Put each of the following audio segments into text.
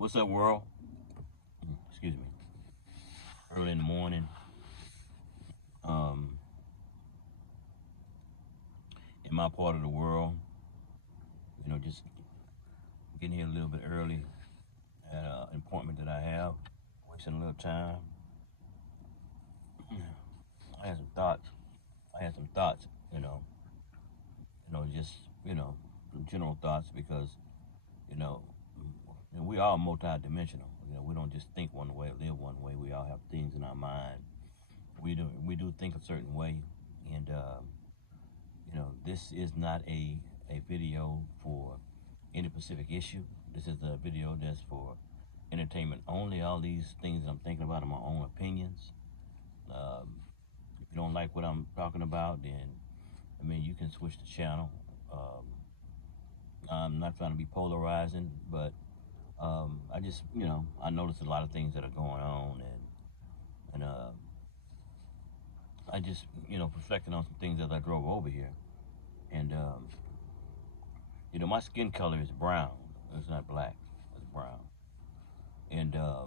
What's up, world? Excuse me. Early in the morning. Um, in my part of the world, just getting here a little bit early at an appointment that I have. Wasting a little time. I had some thoughts. I had some thoughts. You know, just general thoughts because you know we are multi-dimensional. We don't just think one way, live one way. We all have things in our mind. We do think a certain way, and this is not a video for any specific issue. This is a video that's for entertainment only. All these things I'm thinking about are my own opinions. Um, if you don't like what I'm talking about, then you can switch the channel. Um, I'm not trying to be polarizing, but I just I noticed a lot of things that are going on, and I just reflecting on some things as I drove over here, and my skin color is brown. It's not black. It's brown, and uh,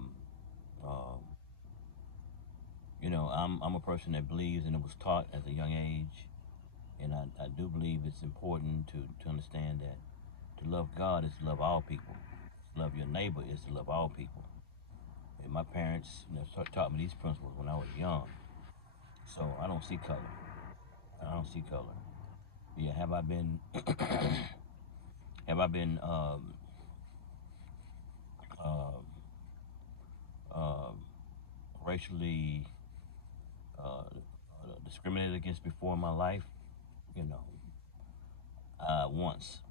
I'm a person that believes, and it was taught at a young age, and I do believe it's important to understand that to love God is to love all people. To love your neighbor is to love all people. And my parents taught me these principles when I was young, so I don't see color. I don't see color. Yeah, have I been uh, uh, racially discriminated against before in my life? You know, once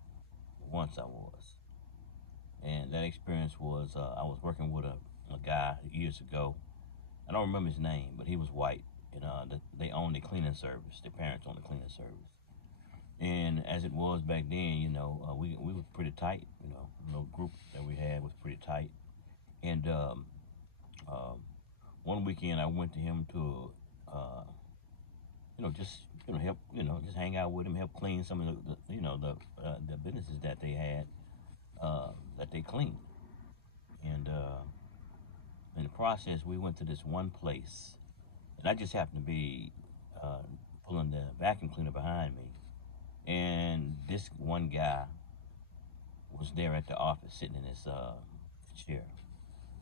I was, and that experience was I was working with a guy years ago. I don't remember his name, but he was white, and they owned the cleaning service. Their parents owned the cleaning service, and as it was back then, we were pretty tight. The group that we had was pretty tight, and um, one weekend I went to him to just help just hang out with him, help clean some of the businesses that they had that they cleaned, and in the process, we went to this one place, and I just happened to be uh, pulling the vacuum cleaner behind me, and this one guy was there at the office sitting in his chair,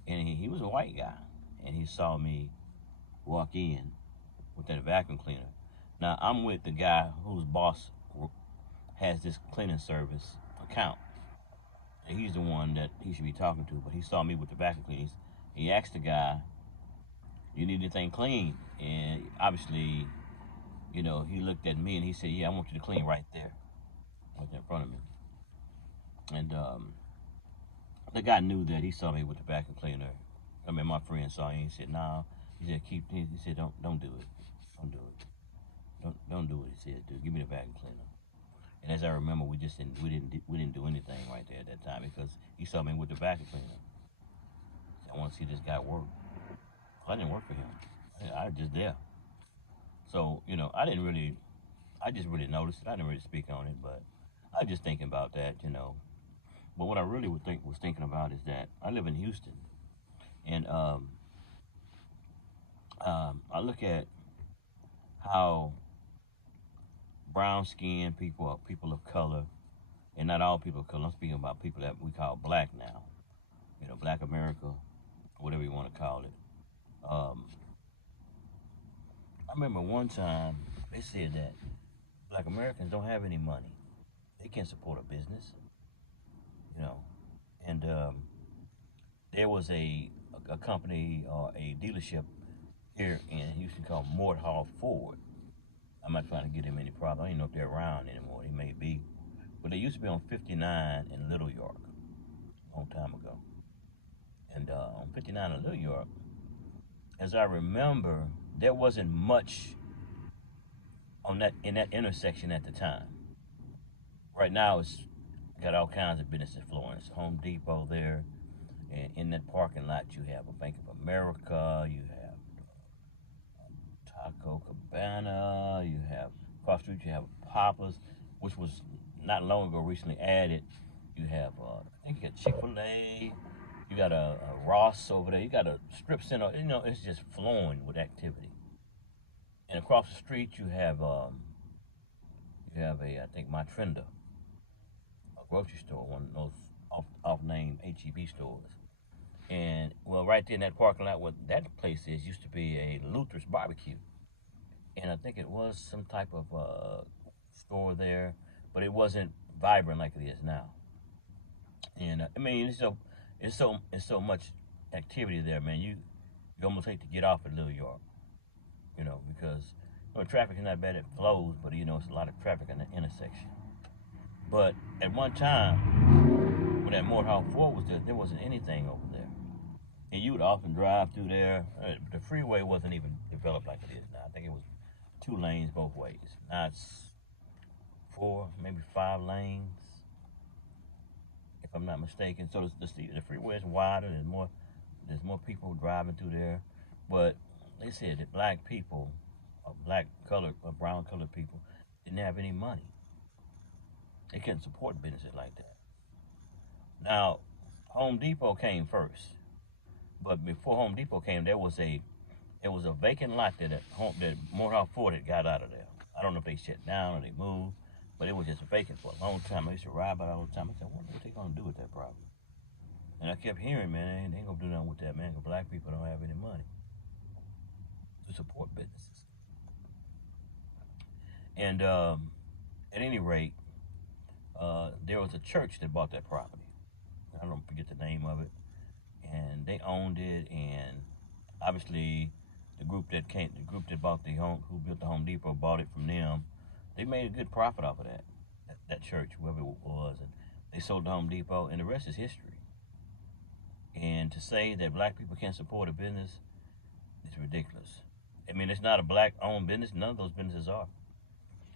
and he was a white guy, and he saw me walk in with that vacuum cleaner. Now I'm with the guy whose boss has this cleaning service account, and he's the one that he should be talking to. But he saw me with the vacuum cleaner. He asked the guy, "You need anything clean?" And obviously, he looked at me and he said, "Yeah, I want you to clean right there, right there in front of me." And the guy knew that. He saw me with the vacuum cleaner. My friend saw him. He said, "Nah." He said, "Keep." He said, "Don't do it. Don't do it. Don't do it." He said, "Dude, give me the vacuum cleaner." And as I remember, we didn't do anything right there at that time because he saw me with the vacuum cleaner. I want to see this guy work. I didn't work for him. I was just there. So I didn't really. I just really noticed it. I didn't really speak on it, but I was just thinking about that. But what I really was thinking about is that I live in Houston, and I look at how brown skinned people are people of color, and not all people of color. I'm speaking about people that we call black now. Black America, whatever you want to call it. Um, I remember one time they said that black Americans don't have any money. They can't support a business, you know. And there was a company or a dealership here in Houston called Mort Hall Ford. I'm not trying to get him any problem. I don't even know if they're around anymore. They may be. But they used to be on 59 in Little York a long time ago. And on 59 in Little York, as I remember, there wasn't much on that in that intersection at the time. Right now, it's got all kinds of businesses flowing. It's Home Depot there, and in that parking lot, you have a Bank of America, you have Taco Cabana, you have across the street, you have Papa's, which was not long ago recently added. You have, I think you got Chick-fil-A, you got a Ross over there. You got a strip center. You know, it's just flowing with activity. And across the street, you have a I think My Trender, a grocery store, one of those off name HEB stores. And well, right there in that parking lot where that place is used to be a Luther's barbecue, and I think it was some type of store there, but it wasn't vibrant like it is now. And I mean, it's so much activity there, man. You almost hate to get off at Little York, you know, because traffic is not bad. It flows, but you know it's a lot of traffic in the intersection. But at one time, when that Morthal Ford was there, there wasn't anything over there, and you would often drive through there. The freeway wasn't even developed like it is now. I think it was 2 lanes both ways. Now it's 4, maybe 5 lanes, if I'm not mistaken. So the freeway is wider. There's more people driving through there, but they said that black people, or black colored or brown colored people, didn't have any money. They couldn't support businesses like that. Now, Home Depot came first, but before Home Depot came, there was a vacant lot that Morehouse Ford had got out of there. I don't know if they shut down or they moved, but it was just vacant for a long time. I used to ride by it all the time. I said, what are they gonna do with that property? And I kept hearing, man, they ain't gonna do nothing with that, man, because black people don't have any money to support businesses. And at any rate, there was a church that bought that property. I don't forget the name of it, and they owned it. And obviously, the group that bought the home, who built the Home Depot, bought it from them. They made a good profit off of that church, whoever it was, and they sold the Home Depot, and the rest is history. And to say that black people can't support a business is ridiculous. I mean, it's not a black-owned business. None of those businesses are.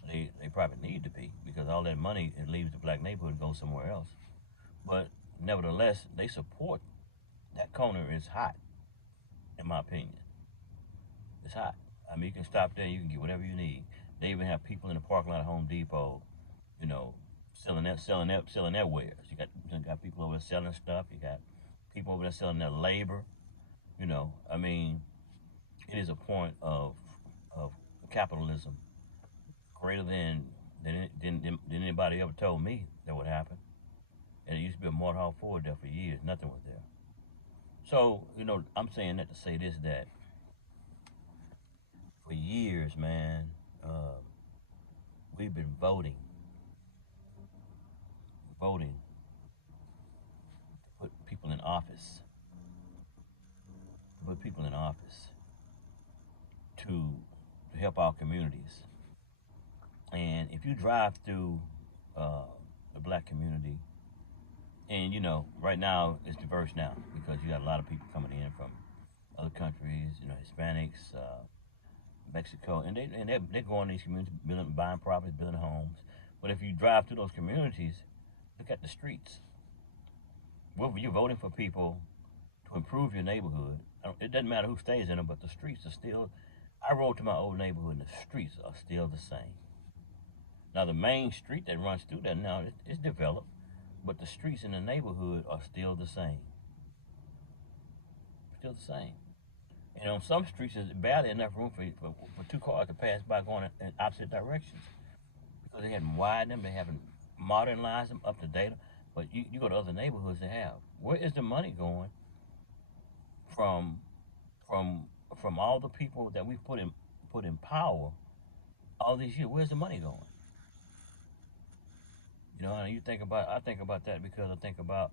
They probably need to be, because all that money it leaves the black neighborhood and goes somewhere else. But nevertheless, they support. That corner is hot, in my opinion. It's hot. I mean, you can stop there, you can get whatever you need. They even have people in the parking lot of Home Depot, you know, selling their wares. You got people over there selling stuff. You got people over there selling their labor. You know, I mean, it is a point of capitalism greater than anybody ever told me that would happen. And it used to be a Mortal Ford there for years. Nothing was there. So, you know, I'm saying that to say this, that for years, man, we've been voting to put people in office, to, to help our communities. And if you drive through uh, the black community, and you know, right now it's diverse now because you got a lot of people coming in from other countries, you know, Hispanics, Mexico, and they're going to these communities, buying properties, building homes. But if you drive through those communities, look at the streets. Well, you're voting for people to improve your neighborhood. It doesn't matter who stays in them, but the streets are still. I rode to my old neighborhood, and the streets are still the same. Now, the main street that runs through there now is developed, but the streets in the neighborhood are still the same. Still the same. And on some streets, there's barely enough room for 2 cars to pass by going in opposite directions because they haven't widened them, they haven't modernized them up to date. But you go to other neighborhoods that have. Where is the money going from from from all the people that we put in power all these years? Where's the money going? You know, and I think about that because I think about,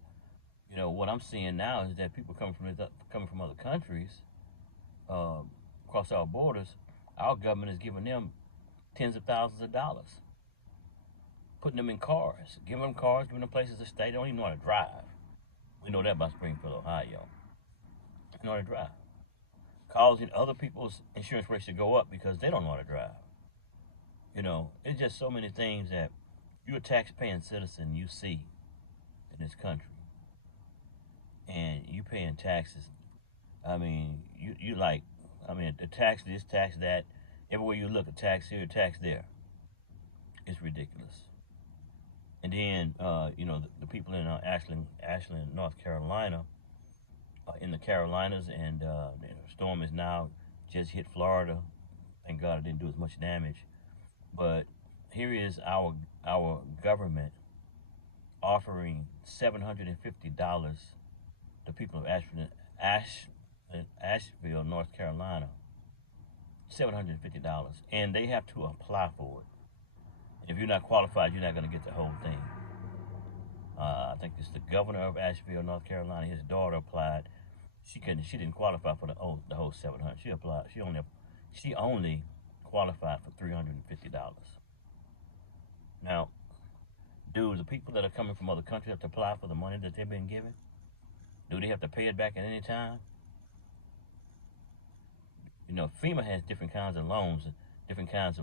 you know, what I'm seeing now is that people coming from other countries, uh, across our borders. Our government is giving them tens of thousands of dollars, putting them in cars, giving them places to stay. They don't even know how to drive. We know that about Springfield, Ohio. They know how to drive, causing other people's insurance rates to go up because they don't know how to drive. You know, it's just so many things that you're a tax-paying citizen, you see in this country, and you paying taxes. I mean, you like, I mean, the tax this, tax that. Everywhere you look, a tax here, a tax there. It's ridiculous. And then, you know, the people in Ashland, North Carolina, in the Carolinas, and the storm is now just hit Florida. Thank God it didn't do as much damage. But here is our government offering $750 to people of Asheville, North Carolina. $750, and they have to apply for it. If you're not qualified, you're not going to get the whole thing. I think it's the governor of Asheville, North Carolina. His daughter applied. She couldn't. She didn't qualify for the whole 700. She applied. She only qualified for $350. Now, do the people that are coming from other countries have to apply for the money that they've been given? Do they have to pay it back at any time? You know, FEMA has different kinds of loans, different kinds of